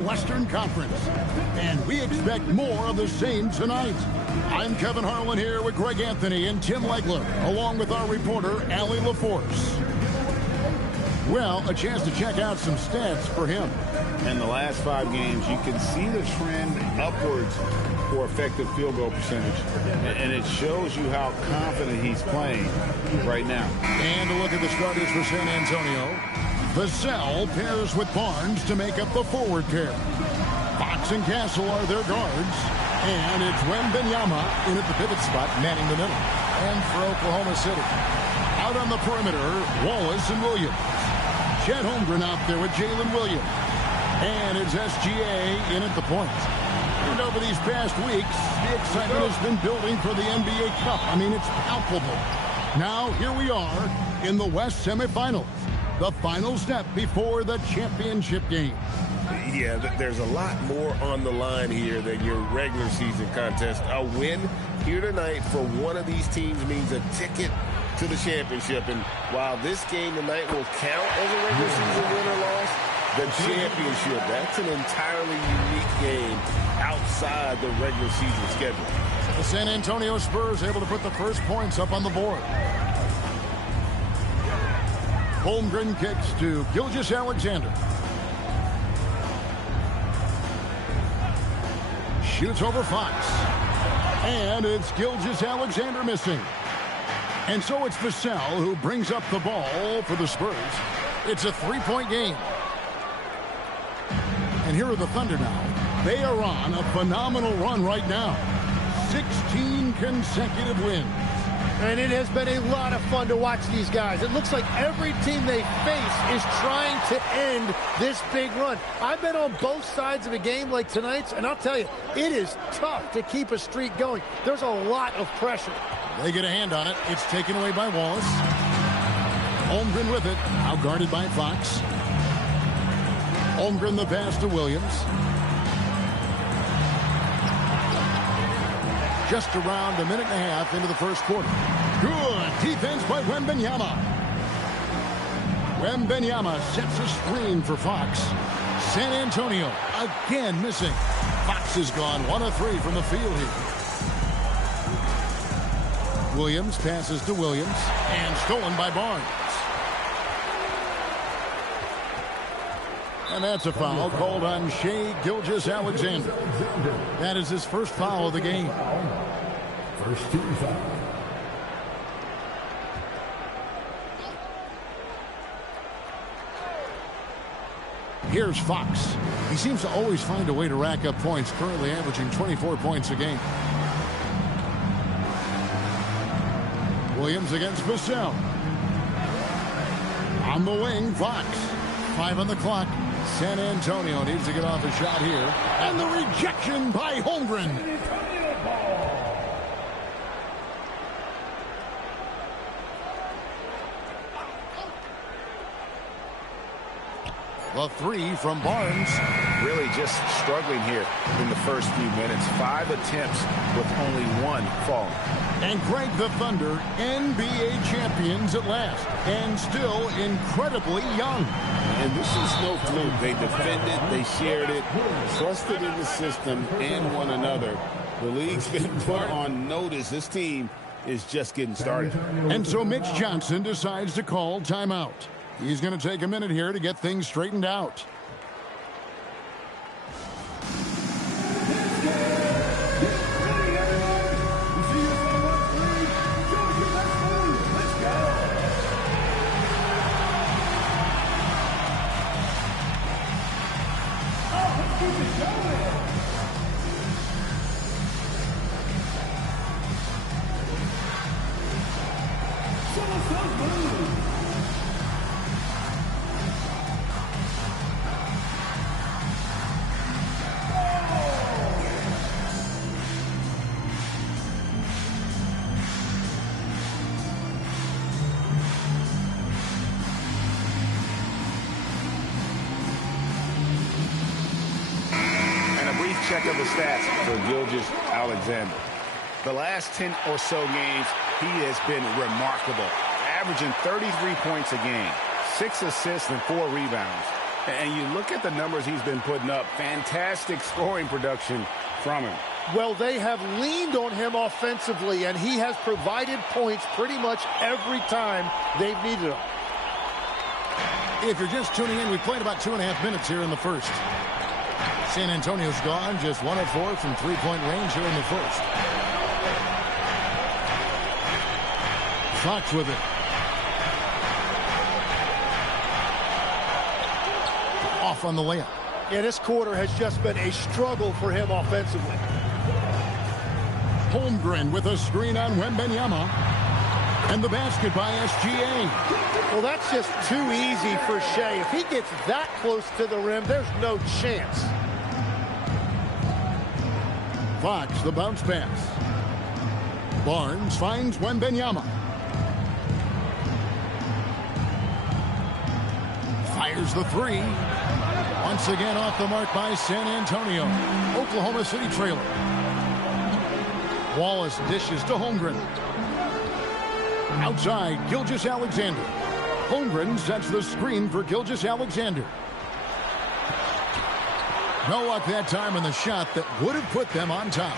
Western Conference, and we expect more of the same tonight. I'm Kevin Harlan here with Greg Anthony and Tim Legler, along with our reporter, Allie LaForce. Well, a chance to check out some stats for him. In the last 5 games, you can see the trend upwards for effective field goal percentage, and it shows you how confident he's playing right now. And a look at the starters for San Antonio. Vassell pairs with Barnes to make up the forward pair. Fox and Castle are their guards. And it's Wembanyama in at the pivot spot, manning the middle. And for Oklahoma City, out on the perimeter, Wallace and Williams. Chet Holmgren out there with Jalen Williams. And it's SGA in at the point. And over these past weeks, the excitement has been building for the NBA Cup. I mean, it's palpable. Now, here we are in the West semifinals. The final step before the championship game. Yeah, there's a lot more on the line here than your regular season contest. A win here tonight for one of these teams means a ticket to the championship. And while this game tonight will count as a regular season win or loss, the championship, that's an entirely unique game outside the regular season schedule. The San Antonio Spurs able to put the first points up on the board. Holmgren kicks to Gilgeous-Alexander. Shoots over Fox. And it's Gilgeous-Alexander missing. And so it's Vassell who brings up the ball for the Spurs. It's a 3-point game. And here are the Thunder now. They are on a phenomenal run right now. 16 consecutive wins. And it has been a lot of fun to watch these guys. It looks like every team they face is trying to end this big run. I've been on both sides of a game like tonight's, and I'll tell you, it is tough to keep a streak going. There's a lot of pressure. They get a hand on it. It's taken away by Wallace. Holmgren with it, now guarded by Fox. Holmgren the pass to Williams. Just around a minute and a half into the first quarter. Good defense by Wembanyama. Wembanyama sets a screen for Fox. San Antonio again missing. Fox is gone 1 of 3 from the field here. Williams passes to Williams and stolen by Barnes. And that's a foul called on Shai Gilgeous-Alexander. That is his first foul of the game. First team foul. Here's Fox. He seems to always find a way to rack up points, currently averaging 24 points a game. Williams against Vassell. On the wing, Fox. 5 on the clock. San Antonio needs to get off a shot here. And the rejection by Holmgren. The 3 from Barnes. Really just struggling here in the first few minutes. 5 attempts with only 1 falling. And Greg, the Thunder, NBA champions at last. And still incredibly young. And this is no fluke. They defended, they shared it, trusted in the system and one another. The league's been put on notice. This team is just getting started. And so Mitch Johnson decides to call timeout. He's going to take a minute here to get things straightened out. Check of the stats for Gilgeous-Alexander. The last 10 or so games, he has been remarkable, averaging 33 points a game, 6 assists and 4 rebounds. And you look at the numbers he's been putting up. Fantastic scoring production from him. Well, they have leaned on him offensively, and he has provided points pretty much every time they've needed him. If you're just tuning in, we played about 2.5 minutes here in the first. San Antonio's gone just 1 of 4 from three-point range here in the first. Fox with it. Off on the layup. Yeah, this quarter has just been a struggle for him offensively. Holmgren with a screen on Wembanyama. And the basket by SGA. Well, that's just too easy for Shea. If he gets that close to the rim, there's no chance. Fox, the bounce pass. Barnes finds Wembanyama. Fires the three. Once again off the mark by San Antonio. Oklahoma City trailer. Wallace dishes to Holmgren. Outside, Gilgeous-Alexander. Holmgren sets the screen for Gilgeous-Alexander. No luck that time in the shot that would have put them on top.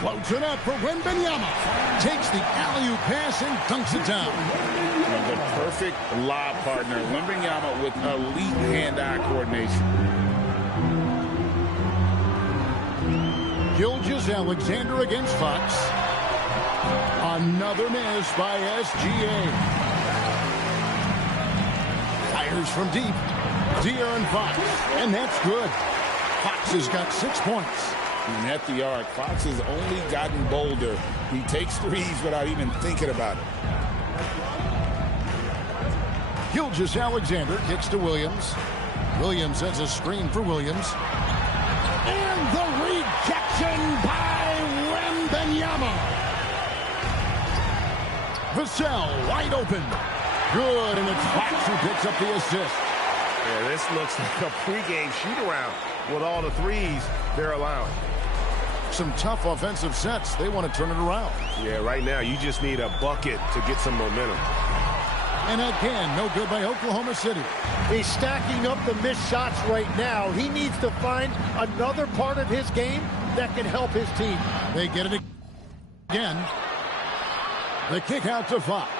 Floats it up for Wembanyama. Takes the alley-oop pass and dunks it down. The perfect lob partner. Wembanyama with elite hand-eye coordination. Gilgeous-Alexander against Fox. Another miss by SGA. Fires from deep. De'Aaron Fox. And that's good. Fox has got 6 points. And at the arc, Fox has only gotten bolder. He takes threes without even thinking about it. Gilgeous-Alexander kicks to Williams. Williams sets a screen for Williams. And the rejection by Wembanyama. Vassell wide open. Good, and it's Fox who picks up the assist. Yeah, this looks like a pregame shoot-around with all the threes they're allowing. Some tough offensive sets. They want to turn it around. Yeah, right now you just need a bucket to get some momentum. And again, no good by Oklahoma City. He's stacking up the missed shots right now. He needs to find another part of his game that can help his team. They get it again. The kick out to Fox.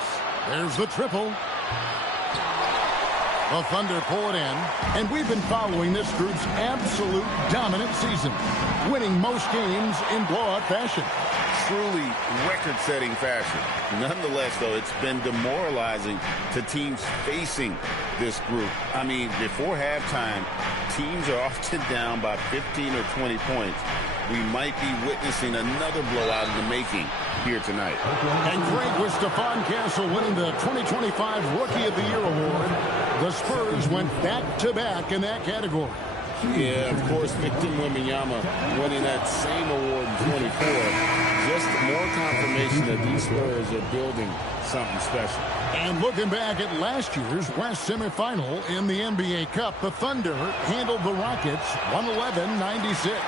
There's the triple. The Thunder pull it in, and we've been following this group's absolute dominant season, winning most games in blowout fashion. Truly record-setting fashion. Nonetheless, though, it's been demoralizing to teams facing this group. I mean, before halftime, teams are often down by 15 or 20 points. We might be witnessing another blowout in the making here tonight. And great with Stephon Castle winning the 2025 Rookie of the Year award. The Spurs went back-to-back in that category. Yeah, of course, Victor Wembanyama winning that same award in 24. Just more confirmation that these Spurs are building something special. And looking back at last year's West semifinal in the NBA Cup, the Thunder handled the Rockets 111-96.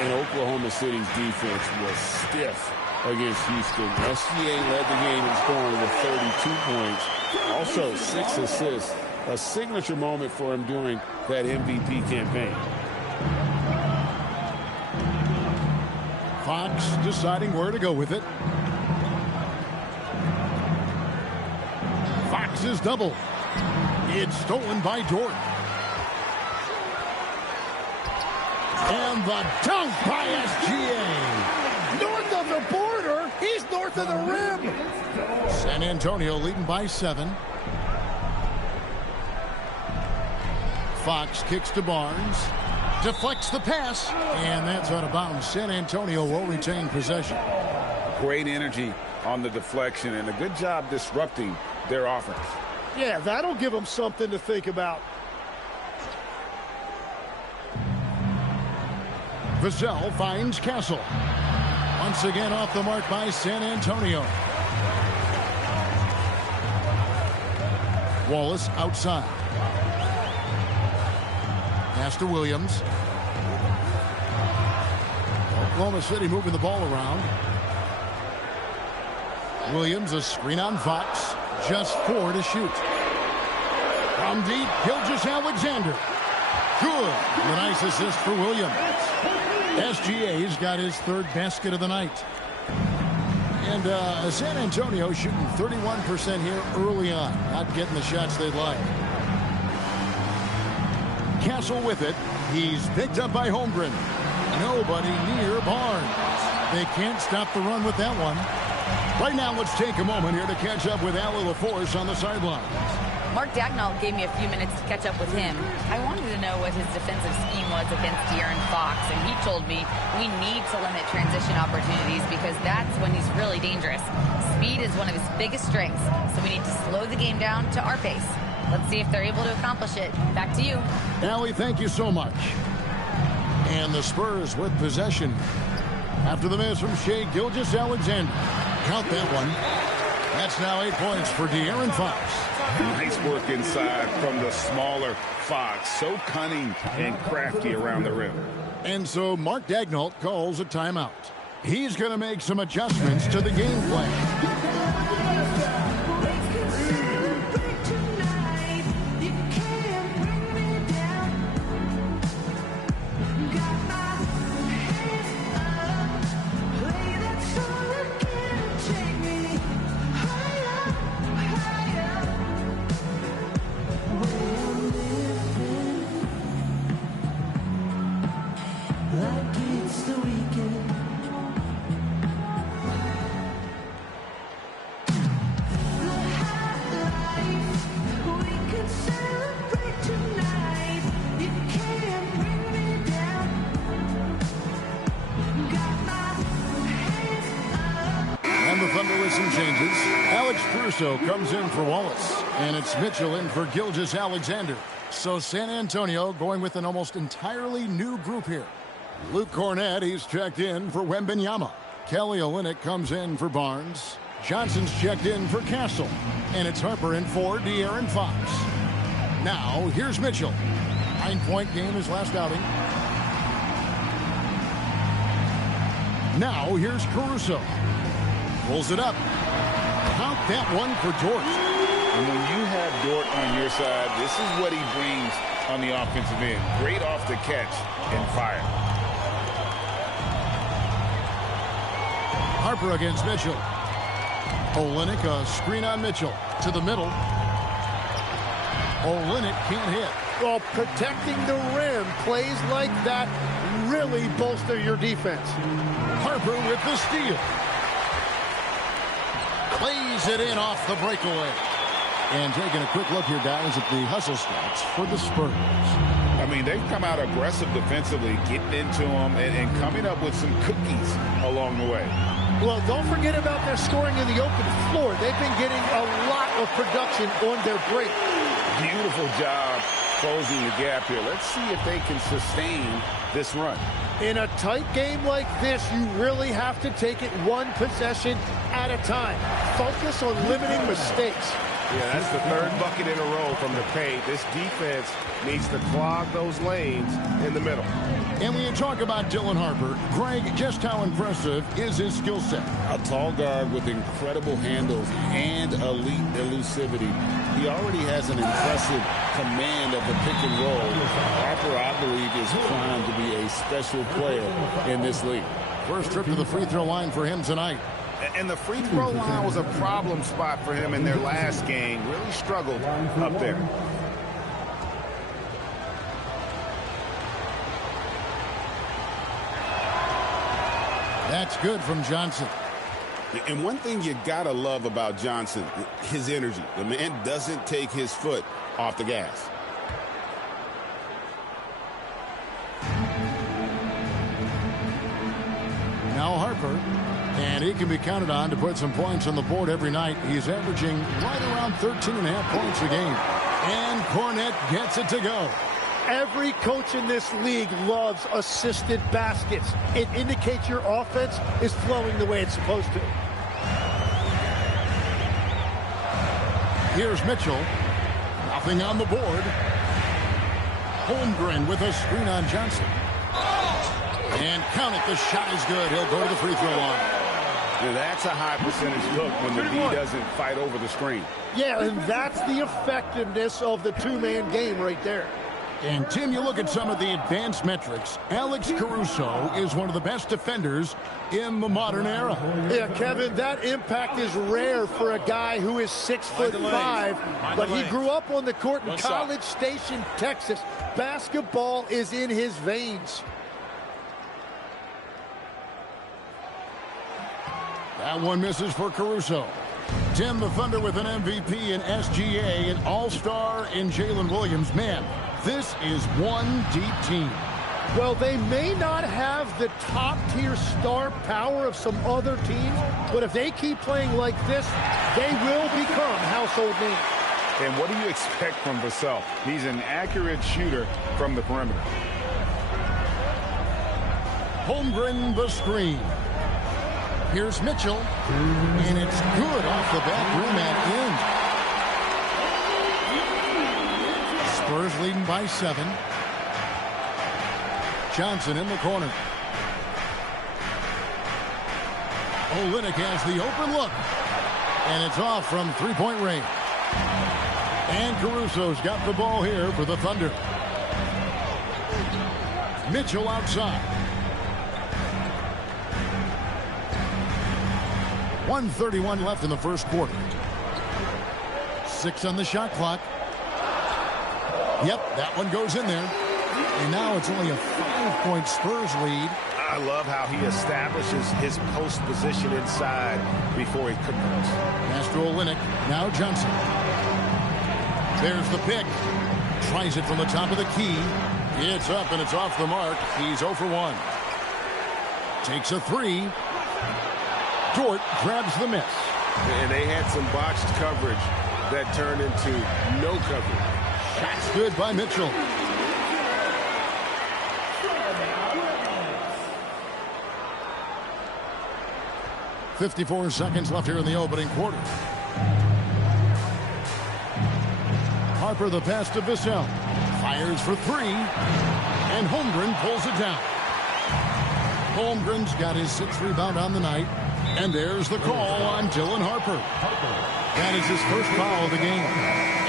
And Oklahoma City's defense was stiff against Houston. SGA led the game in scoring with 32 points. Also 6 assists. A signature moment for him during that MVP campaign. Fox deciding where to go with it. Fox is double. It's stolen by Dort. And the dunk by SGA. North of the border, he's north of the rim. San Antonio leading by 7. Fox kicks to Barnes. Deflects the pass. And that's out of bounds. San Antonio will retain possession. Great energy on the deflection and a good job disrupting their offense. Yeah, that'll give them something to think about. Vassell finds Castle. Once again off the mark by San Antonio. Wallace outside. Pass to Williams. Oklahoma City moving the ball around. Williams, a screen on Fox. Just 4 to shoot. From deep, Gilgeous-Alexander. Good. The nice assist for Williams. SGA's got his third basket of the night. And San Antonio shooting 31% here early on. Not getting the shots they'd like. Castle with it. He's picked up by Holmgren. Nobody near Barnes. They can't stop the run with that one. Right now, let's take a moment here to catch up with Allie LaForce on the sidelines. Mark Daigneault gave me a few minutes to catch up with him. I wanted to know what his defensive scheme was against De'Aaron Fox, and he told me we need to limit transition opportunities because that's when he's really dangerous. Speed is one of his biggest strengths, so we need to slow the game down to our pace. Let's see if they're able to accomplish it. Back to you. Allie, thank you so much. And the Spurs with possession. After the miss from Shai Gilgeous-Alexander. Count that one. That's now 8 points for De'Aaron Fox. Nice work inside from the smaller Fox. So cunning and crafty around the rim. And so Mark Daigneault calls a timeout. He's going to make some adjustments to the game plan. Caruso comes in for Wallace, and it's Mitchell in for Gilgeous-Alexander. So San Antonio going with an almost entirely new group here. Luke Cornett, he's checked in for Wembanyama. Kelly Olynyk comes in for Barnes. Johnson's checked in for Castle. And it's Harper in for De'Aaron Fox. Now, here's Mitchell. 9-point game his last outing. Now, here's Caruso. Pulls it up. Count that one for Dort. And when you have Dort on your side, this is what he brings on the offensive end. Great off the catch and fire. Harper against Mitchell. Olynyk, a screen on Mitchell. To the middle. Olynyk can't hit. Well, protecting the rim, plays like that really bolster your defense. Harper with the steal. Plays it in off the breakaway. And taking a quick look here, guys, at the hustle stats for the Spurs. I mean, they've come out aggressive defensively, getting into them and coming up with some cookies along the way. Well, don't forget about their scoring in the open floor. They've been getting a lot of production on their break. Beautiful job closing the gap here. Let's see if they can sustain this run. In a tight game like this, you really have to take it one possession at a time. Focus on limiting mistakes. Yeah, that's the third bucket in a row from the paint. This defense needs to clog those lanes in the middle. And when you talk about Dylan Harper, Greg, just how impressive is his skill set? A tall guard with incredible handles and elite elusivity. He already has an impressive command of the pick and roll. Harper, I believe, is primed to be a special player in this league. First trip to the free throw line for him tonight. And the free throw line was a problem spot for him in their last game. Really struggled up there. That's good from Johnson. And one thing you gotta love about Johnson, his energy. The man doesn't take his foot off the gas. Now Harper, and he can be counted on to put some points on the board every night. He's averaging right around 13.5 points a game. And Cornett gets it to go. Every coach in this league loves assisted baskets. It indicates your offense is flowing the way it's supposed to. Here's Mitchell. Nothing on the board. Holmgren with a screen on Johnson. And count it, the shot is good. He'll go to the free throw line. That's a high percentage look when the D doesn't fight over the screen. Yeah, and that's the effectiveness of the two-man game right there. And, Tim, you look at some of the advanced metrics. Alex Caruso is one of the best defenders in the modern era. Yeah, Kevin, that impact is rare for a guy who is 6'5", but he grew up on the court in College Station, Texas. Basketball is in his veins. That one misses for Caruso. Tim, the Thunder with an MVP in SGA, an all-star in Jalen Williams. Man, this is one deep team. Well, they may not have the top-tier star power of some other teams, but if they keep playing like this, they will become household names. And what do you expect from Vassell? He's an accurate shooter from the perimeter. Holmgren the screen. Here's Mitchell, and it's good off the back rim and in. Spurs leading by 7. Johnson in the corner. Olynyk has the open look, and it's off from three-point range. And Caruso's got the ball here for the Thunder. Mitchell outside. 1:31 left in the first quarter. 6 on the shot clock. Yep, that one goes in there. And now it's only a 5-point Spurs lead. I love how he establishes his post position inside before he converts. Pass to Olynyk. Now Johnson. There's the pick. Tries it from the top of the key. It's up and it's off the mark. He's 0 for 1. Takes a 3. Dort grabs the miss. And they had some botched coverage that turned into no coverage. Shot's good by Mitchell. .54 seconds left here in the opening quarter. Harper the pass to Vassell. Fires for 3. And Holmgren pulls it down. Holmgren's got his 6th rebound on the night. And there's the call on Dylan Harper. That is his first foul of the game.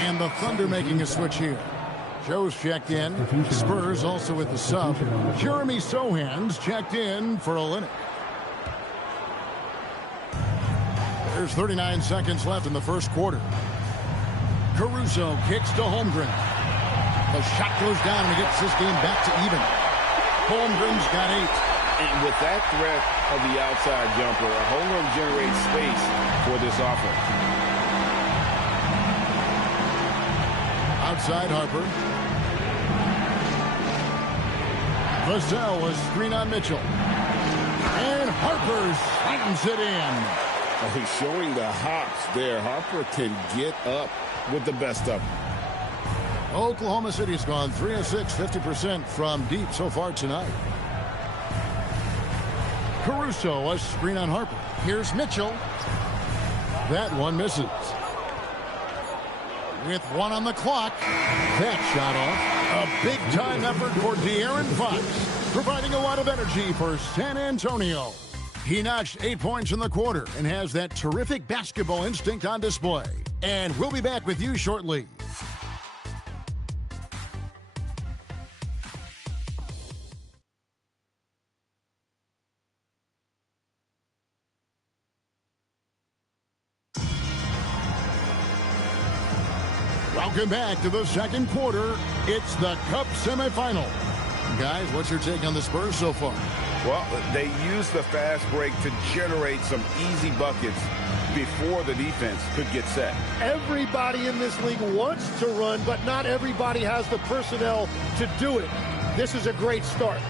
And the Thunder making a switch here. Joe's checked in. Spurs also with the sub. Jeremy Sohan's checked in for Olynyk. There's 39 seconds left in the first quarter. Caruso kicks to Holmgren. The shot goes down and it gets this game back to even. Holmgren's got 8. And with that threat of the outside jumper, a home run generates space for this offense. Outside Harper. Vassell, a screen on Mitchell. And Harper slams it in. Oh, he's showing the hops there. Harper can get up with the best of them. Oklahoma City's gone 3 of 6, 50% from deep so far tonight. Caruso, a screen on Harper. Here's Mitchell. That one misses. With 1 on the clock, that shot off. A big-time effort for De'Aaron Fox, providing a lot of energy for San Antonio. He notched 8 points in the quarter and has that terrific basketball instinct on display. And we'll be back with you shortly. Welcome back to the second quarter. It's the Cup semifinal. Guys, what's your take on the Spurs so far? Well, they used the fast break to generate some easy buckets before the defense could get set. Everybody in this league wants to run, but not everybody has the personnel to do it. This is a great start.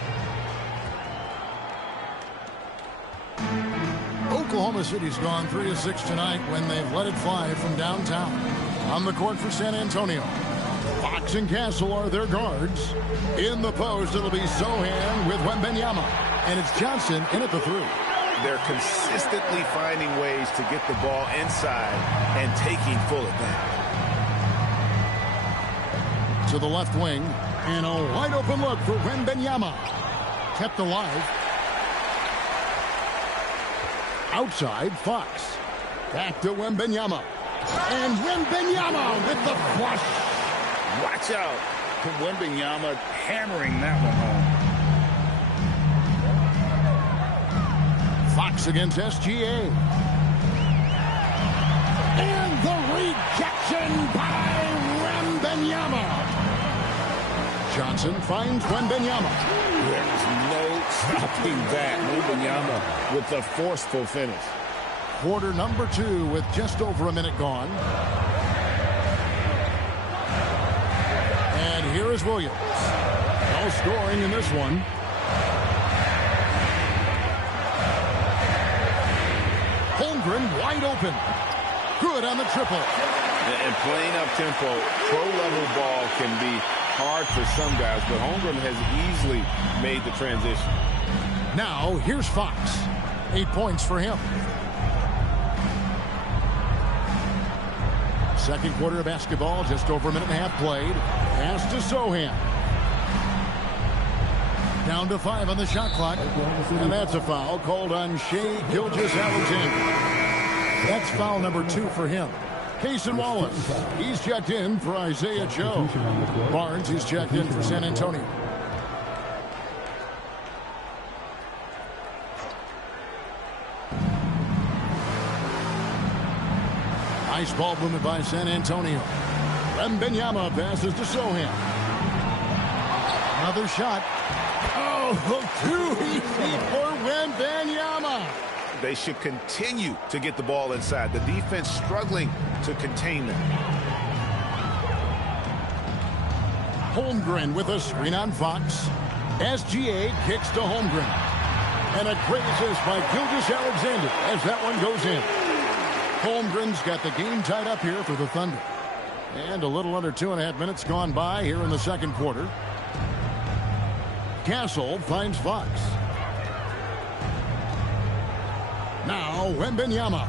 Oklahoma City's gone 3 of 6 tonight when they've let it fly from downtown. On the court for San Antonio, Fox and Castle are their guards. In the post, it'll be Sohan with Wembanyama. And it's Johnson in at the 3. They're consistently finding ways to get the ball inside and taking full advantage. To the left wing, and a wide open look for Wembanyama. Kept alive. Outside, Fox. Back to Wembanyama. And Wembanyama with the flush. Watch out. Wembanyama hammering that one home. Fox against SGA. And the rejection by Wembanyama. Johnson finds Wembanyama. There's no stopping that. Nbacup with the forceful finish. Quarter number 2 with just over a minute gone. And here is Williams. No scoring in this one. Holmgren wide open. Good on the triple. And playing up tempo, pro-level ball can be hard for some guys, but Holmgren has easily made the transition. Now, here's Fox. 8 points for him. Second quarter of basketball, just over a minute and a half played. Pass to Sohan. Down to 5 on the shot clock. And that's a foul called on Shai Gilgeous-Alexander. That's foul number 2 for him. Cason Wallace, he's checked in for Isaiah Joe. Barnes, he's checked in for San Antonio. Nice ball movement by San Antonio. Wembanyama passes to Sohan. Another shot. Oh, too easy for Wembanyama. They should continue to get the ball inside. The defense struggling to contain them. Holmgren with a screen on Fox. SGA kicks to Holmgren. And a great assist by Gilgeous-Alexander as that one goes in. Holmgren's got the game tied up here for the Thunder. And a little under 2.5 minutes gone by here in the second quarter. Castle finds Fox. Now Wembanyama.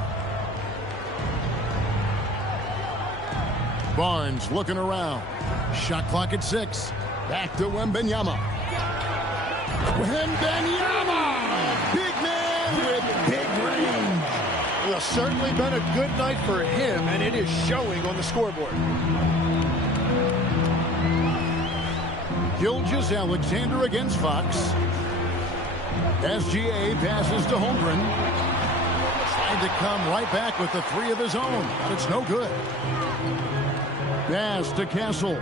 Barnes looking around. Shot clock at 6. Back to Wembanyama. Wembanyama! Big man with big range. Well, certainly been a good night for him, and it is showing on the scoreboard. Gilgeous-Alexander against Fox. SGA passes to Holmgren. Tried to come right back with the 3 of his own, but it's no good. Pass to Castle.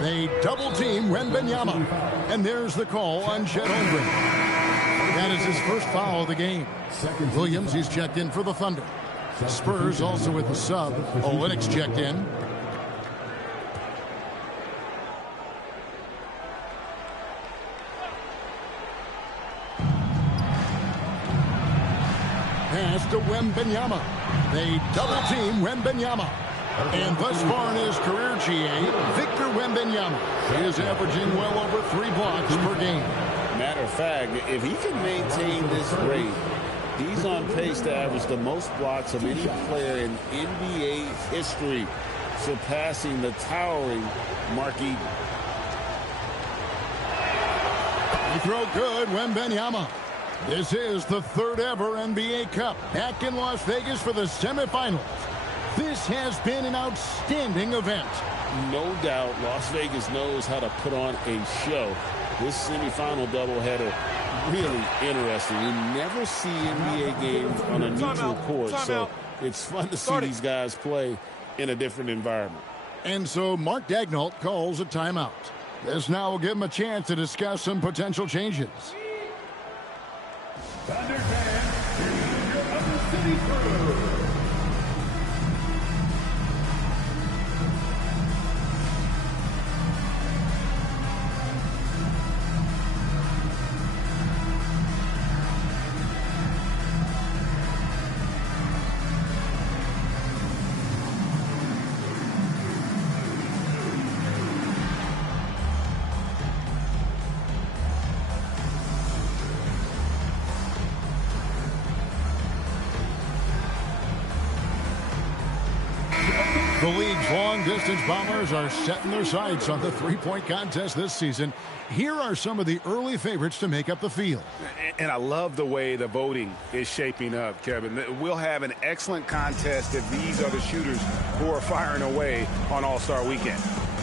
They double team Wembanyama. And there's the call on Chet Holmgren. That is his first foul of the game. Williams, he's checked in for the Thunder. Spurs also with the sub. Olynyk's checked in. Pass to Wembanyama. They double team Wembanyama. And thus far in his career, GA, Victor Wembanyama is averaging well over 3 blocks per game. Matter of fact, if he can maintain this rate, he's on pace to average the most blocks of any player in NBA history, surpassing the towering Mark Eaton. He throw good, Wembanyama. This is the 3rd ever NBA Cup back in Las Vegas for the semifinals. This has been an outstanding event. No doubt Las Vegas knows how to put on a show. This semifinal doubleheader really interesting. You never see NBA games on a neutral court, so it's fun to see these guys play in a different environment. And so Mark Daigneault calls a timeout. This now will give him a chance to discuss some potential changes. Thunder fans, here's the leader of the city crew. The league's long-distance bombers are setting their sights on the three-point contest this season. Here are some of the early favorites to make up the field. And I love the way the voting is shaping up, Kevin. We'll have an excellent contest if these are the shooters who are firing away on All-Star Weekend.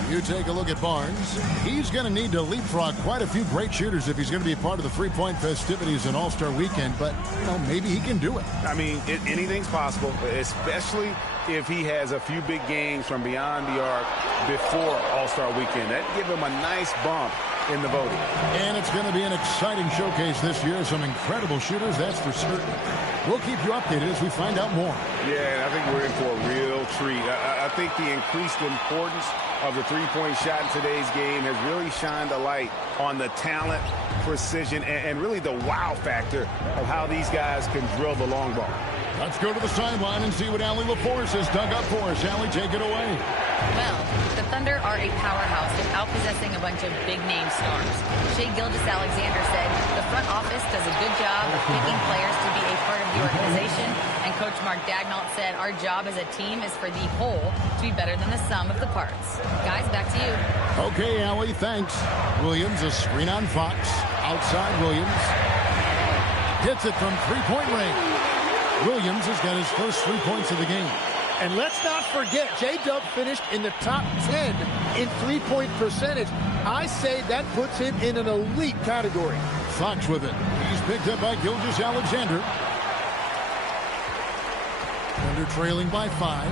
You take a look at Barnes. He's going to need to leapfrog quite a few great shooters if he's going to be a part of the three-point festivities in All-Star Weekend. But, you know, maybe he can do it. I mean, anything's possible, especially if he has a few big games from beyond the arc before All-Star Weekend. That'd give him a nice bump in the voting. And it's going to be an exciting showcase this year. Some incredible shooters, that's for certain. We'll keep you updated as we find out more. Yeah, and I think we're in for a real treat. I think the increased importance of the three-point shot in today's game has really shined a light on the talent, precision, and really the wow factor of how these guys can drill the long ball. Let's go to the sideline and see what Allie LaForce has dug up for us. Allie, take it away. Well, the Thunder are a powerhouse without possessing a bunch of big-name stars. Shai Gilgeous-Alexander said the front office does a good job of picking players to be a part of the organization, and Coach Mark Daigneault said our job as a team is for the whole to be better than the sum of the parts. Guys, back to you. Okay, Allie, thanks. Williams, a screen on Fox. Outside Williams. Hits it from three-point range. Williams has got his first 3 points of the game. And let's not forget, J-Dub finished in the top 10 in three-point percentage. I say that puts him in an elite category. Fox with it. He's picked up by Gilgeous-Alexander. Thunder trailing by 5.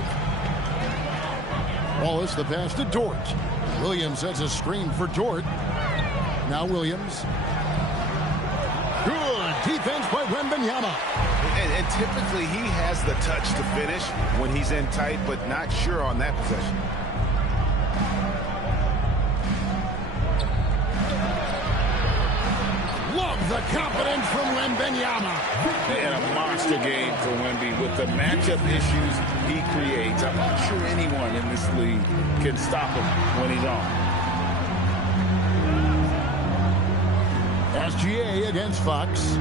Wallace, the pass to Dort. Williams has a screen for Dort. Now Williams. Good defense by Wembanyama. And typically he has the touch to finish when he's in tight, but not sure on that possession. Love the confidence from Wembanyama. And a monster game for Wemby with the matchup issues he creates. I'm not sure anyone in this league can stop him when he's on. SGA against Fox.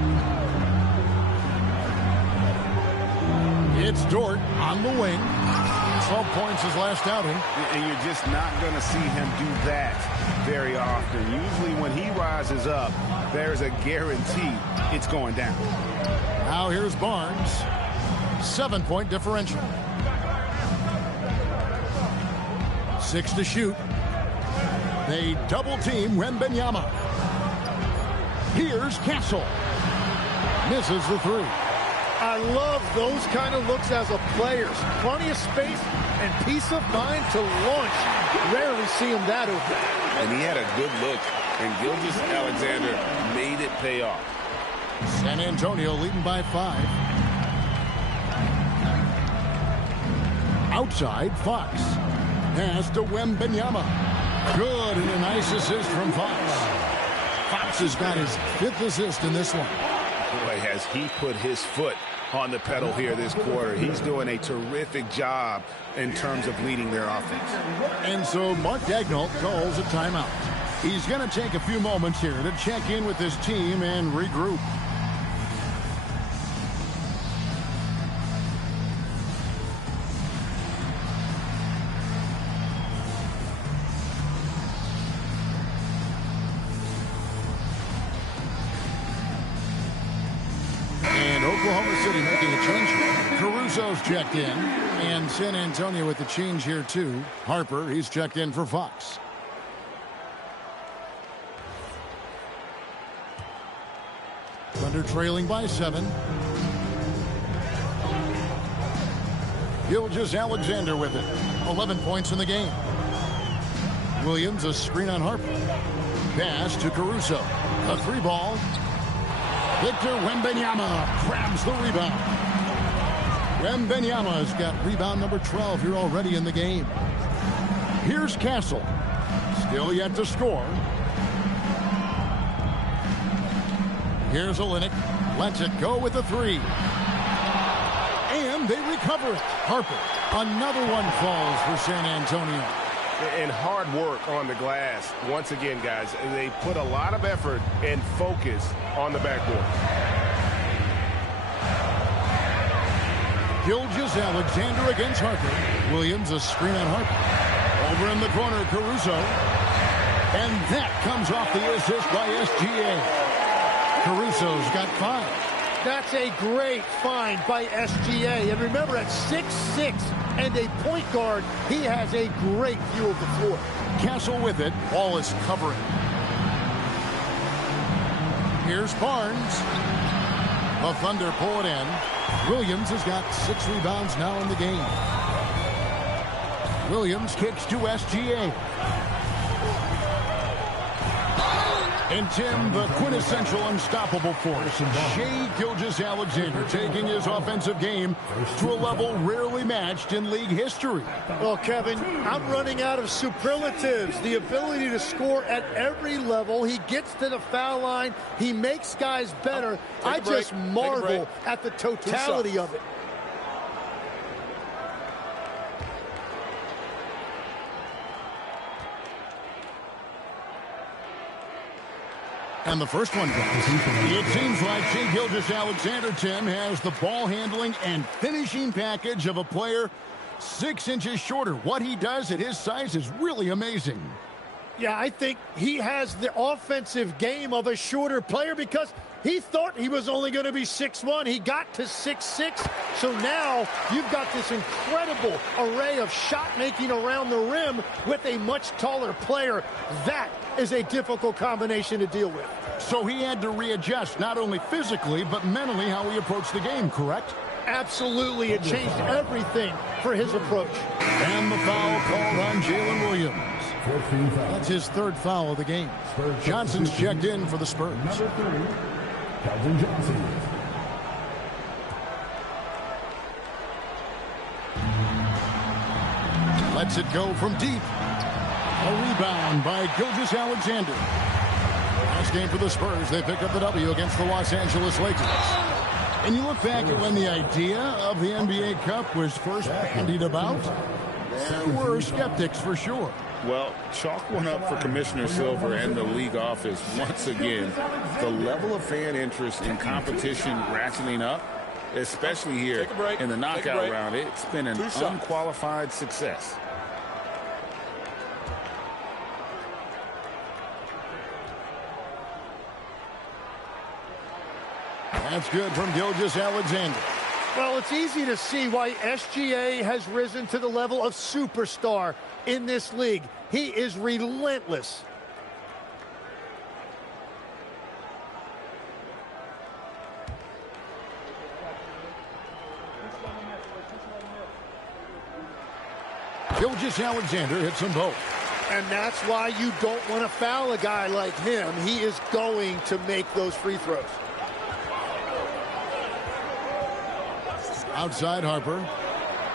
It's Dort on the wing. 12 points his last outing. And you're just not going to see him do that very often. Usually when he rises up, there's a guarantee it's going down. Now here's Barnes. 7-point differential. 6 to shoot. They double team Wembanyama. Here's Castle. Misses the 3. I love those kind of looks as a player. Plenty of space and peace of mind to launch. Rarely see him that open. And he had a good look, and Gilgeous-Alexander made it pay off. San Antonio leading by 5. Outside, Fox. Pass to Wembanyama. Good, and a nice assist from Fox. Fox has got his 5th assist in this one. Boy, has he put his foot on the pedal here this quarter. He's doing a terrific job in terms of leading their offense. And so Mark Daigneault calls a timeout. He's going to take a few moments here to check in with his team and regroup. Oklahoma City making a change here. Caruso's checked in. And San Antonio with the change here, too. Harper, he's checked in for Fox. Thunder trailing by 7. Gilgeous-Alexander with it. 11 points in the game. Williams, a screen on Harper. Pass to Caruso. A 3-ball. Victor Wembanyama grabs the rebound. Wembanyama's got rebound number 12 here already in the game. Here's Castle. Still yet to score. Here's Olynyk. Lets it go with a 3. And they recover it. Harper. Another one falls for San Antonio. And hard work on the glass. Once again, guys, they put a lot of effort and focus on the backboard. Gilgeous-Alexander against Harper. Williams a screen on Harper. Over in the corner, Caruso. And that comes off the assist by SGA. Caruso's got 5. That's a great find by SGA. And remember, at 6'6" and a point guard, he has a great view of the floor. Castle with it. Ball is covering. Here's Barnes. The Thunder pull it in. Williams has got 6 rebounds now in the game. Williams kicks to SGA. And Tim, the quintessential unstoppable force, Shai Gilgeous-Alexander taking his offensive game to a level rarely matched in league history. Well, Kevin, I'm running out of superlatives. The ability to score at every level. He gets to the foul line. He makes guys better. I just marvel at the totality of it. And the first one goes. It seems like Shai Gilgeous-Alexander, Tim, has the ball handling and finishing package of a player 6 inches shorter. What he does at his size is really amazing. Yeah, I think he has the offensive game of a shorter player because he thought he was only going to be 6'1". He got to 6'6". So now you've got this incredible array of shot making around the rim with a much taller player. That is a difficult combination to deal with. So he had to readjust not only physically but mentally how he approached the game, correct? Absolutely. It changed everything for his approach. And the foul called on Jalen Williams. That's his 3rd foul of the game. Johnson's checked in for the Spurs. Number 3, Calvin Johnson. Lets it go from deep. A rebound by Gilgeous-Alexander. Last game for the Spurs, they pick up the W against the Los Angeles Lakers. And you look back at when the idea of the NBA Cup was first bandied about, there were skeptics for sure. Well, chalk one up for Commissioner Silver and the league office. Once again, the level of fan interest in competition ratcheting up, especially here in the knockout round. It's been an unqualified success. That's good from Gilgeous-Alexander. Well, it's easy to see why SGA has risen to the level of superstar in this league. He is relentless. Gilgeous-Alexander hits them both. And that's why you don't want to foul a guy like him. He is going to make those free throws. Outside Harper.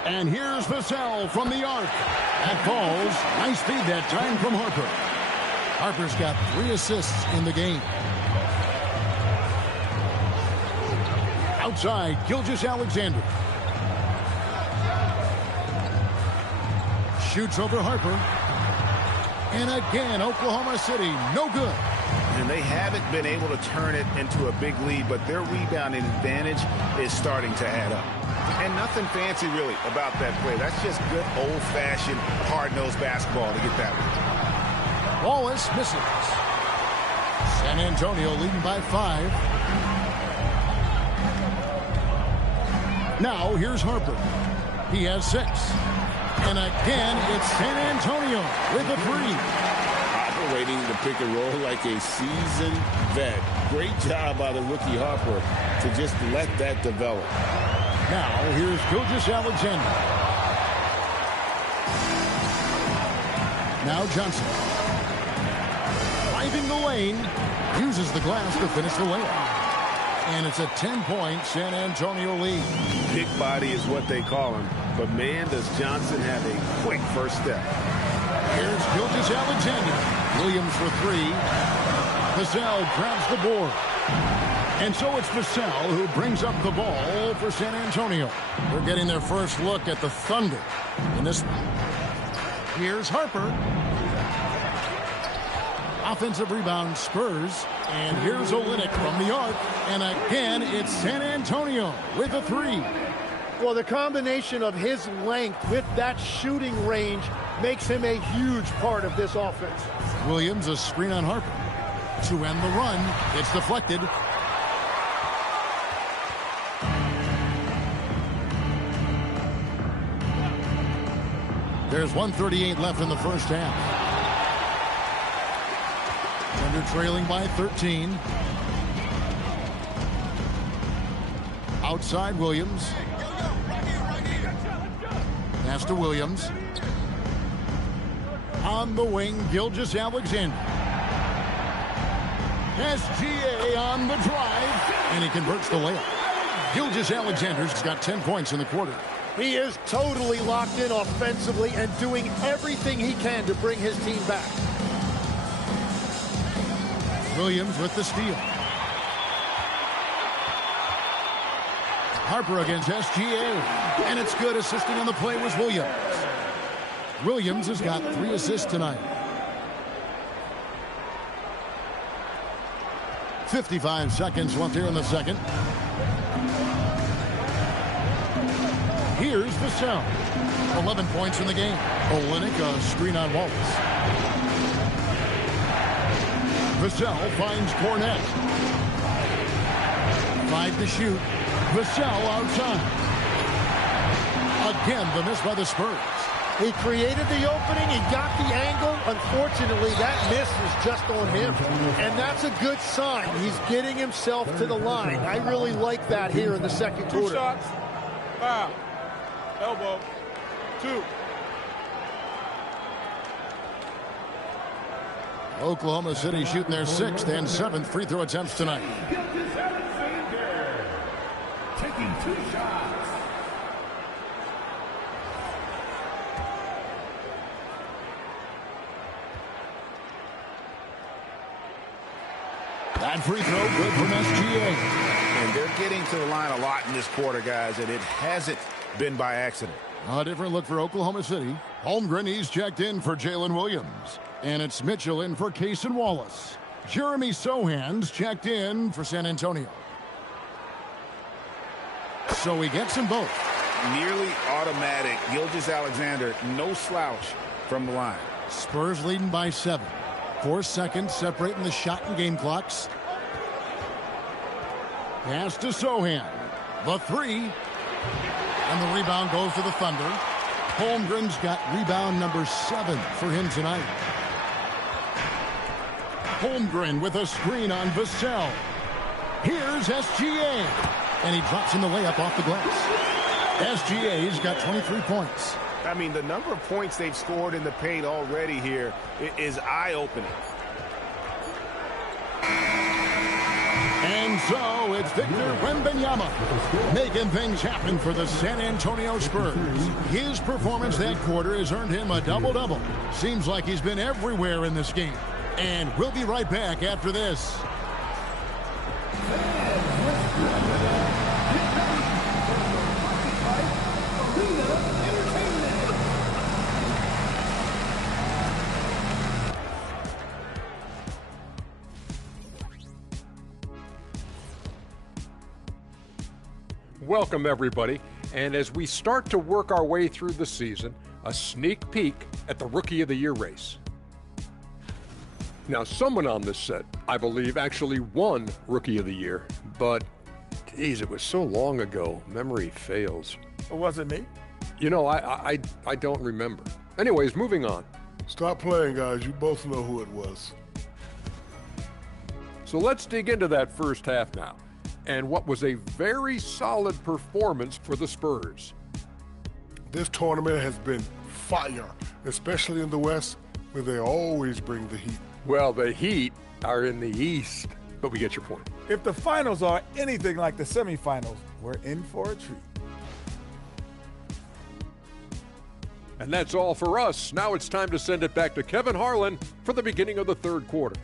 And here's Vassell from the arc. That falls. Nice feed that time from Harper. Harper's got 3 assists in the game. Outside, Gilgeous-Alexander. Shoots over Harper. And again, Oklahoma City, no good. And they haven't been able to turn it into a big lead, but their rebounding advantage is starting to add up. And nothing fancy, really, about that play. That's just good, old-fashioned, hard-nosed basketball to get that one. Wallace misses. San Antonio leading by 5. Now, here's Harper. He has 6. And again, it's San Antonio with a 3. Operating the pick and roll like a seasoned vet. Great job by the rookie Harper to just let that develop. Now, here's Gilgeous-Alexander. Now Johnson. Driving the lane. Uses the glass to finish the layup. And it's a 10-point San Antonio lead. Big body is what they call him. But, man, does Johnson have a quick first step. Here's Gilgeous-Alexander. Williams for 3. Vassell grabs the board. And so it's Vassell who brings up the ball for San Antonio. They're getting their first look at the Thunder in this one. Here's Harper. Offensive rebound, Spurs. And here's Olynyk from the arc. And again, it's San Antonio with a 3. Well, the combination of his length with that shooting range makes him a huge part of this offense. Williams, a screen on Harper. To end the run, it's deflected. There's 1:38 left in the first half. Thunder trailing by 13. Outside Williams. Pass to Williams. On the wing, Gilgeous-Alexander. SGA on the drive, and he converts the layup. Gilgeous-Alexander's got 10 points in the quarter. He is totally locked in offensively and doing everything he can to bring his team back. Williams with the steal. Harper against SGA, and it's good. Assisting on the play was Williams. Williams has got 3 assists tonight. 55 seconds left here in the second. Here's Vassell. 11 points in the game. Olynyk, a screen on Wallace. Vassell finds Cornet. 5 to shoot. Vassell outside. Again, the miss by the Spurs. He created the opening. He got the angle. Unfortunately, that miss was just on him. And that's a good sign. He's getting himself to the line. I really like that here in the second quarter. 2 shots. Foul. Elbow. 2. Oklahoma City shooting their 6th and 7th free throw attempts tonight. Taking 2 shots. That free throw good from SGA. And they're getting to the line a lot in this quarter, guys, and it hasn't been by accident. A different look for Oklahoma City. Holmgren, he's checked in for Jalen Williams. And it's Mitchell in for Cason Wallace. Jeremy Sohan's checked in for San Antonio. So he gets them both. Nearly automatic. Gilgeous-Alexander, no slouch from the line. Spurs leading by 7. 4 seconds separating the shot and game clocks. Pass to Sohan. The 3. And the rebound goes to the Thunder. Holmgren's got rebound number 7 for him tonight. Holmgren with a screen on Vassell. Here's SGA. And he drops in the layup off the glass. SGA's got 23 points. I mean, the number of points they've scored in the paint already here is eye-opening. And so it's Victor Wembanyama making things happen for the San Antonio Spurs. His performance that quarter has earned him a double-double. Seems like he's been everywhere in this game. And we'll be right back after this. Welcome, everybody. And as we start to work our way through the season, a sneak peek at the Rookie of the Year race. Now, someone on this set, I believe, actually won Rookie of the Year, but, geez, it was so long ago, memory fails. It wasn't me. You know, I don't remember. Anyways, moving on. Stop playing, guys. You both know who it was. So let's dig into that first half now, and what was a very solid performance for the Spurs. This tournament has been fire, especially in the West, where they always bring the heat. Well, the Heat are in the East, but we get your point. If the finals are anything like the semifinals, we're in for a treat. And that's all for us. Now it's time to send it back to Kevin Harlan for the beginning of the third quarter.